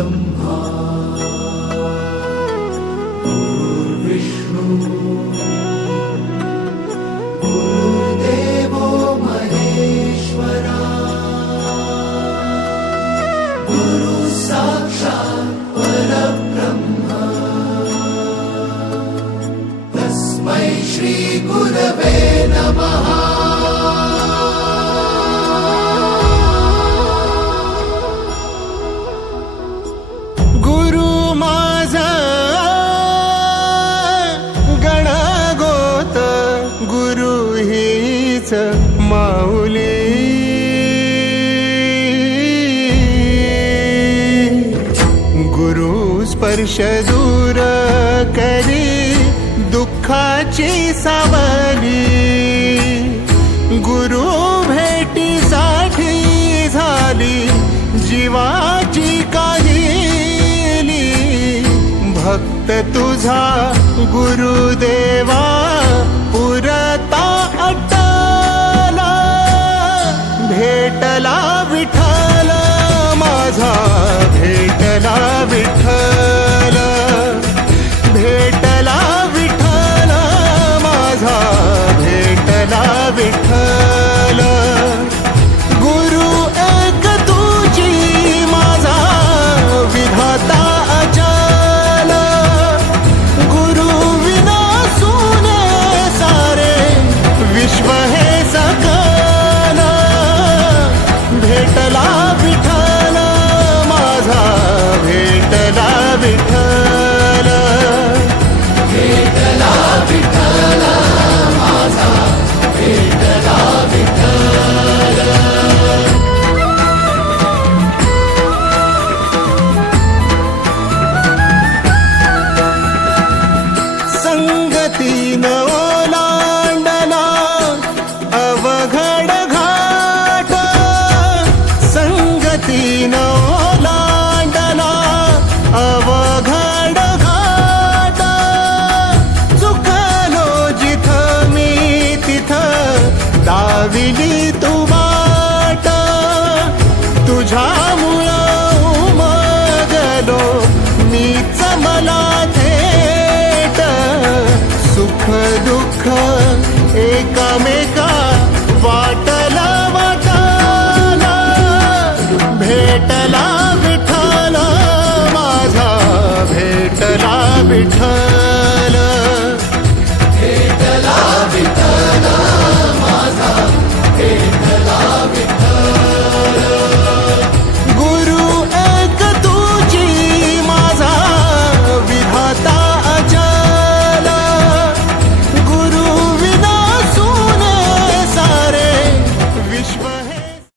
ब्रह्मा गुरुर्विष्णु गुरुर्देवो महेश्वरा गुरु साक्षात् परब्रह्म तस्मै श्री गुरवे नमः। माऊली गुरु स्पर्श दूर करी दुःखाची सावली गुरु भेटीसाठी झाली जीवाची काहिली भक्त तुझा गुरुदेवा पुरता भेटला विठ्ठल माझा भेटला विठ्ठल भेटला विठ्ठल माझा भेटला विठ्ठल गुरु एक तुझी माझा विधाता अचल गुरु विना सुने सारे विश्व हे सकल भेटला विठ्ठल माझा भेटला विठ्ठल भेटला विठ्ठल माझा भेटला विठ्ठल। संगतीन ओलांडला अवघड घाट संगतीन ओलांडला अवघड घाट चुकलो जिथं मी तिथं दाविली तू वाट तुझ्यामुळं उमगलो मीच मला थेट सुख दुःख एकामेका वाटला वाटला भेटला विठ्ठल माझा भेटला विठ्ठल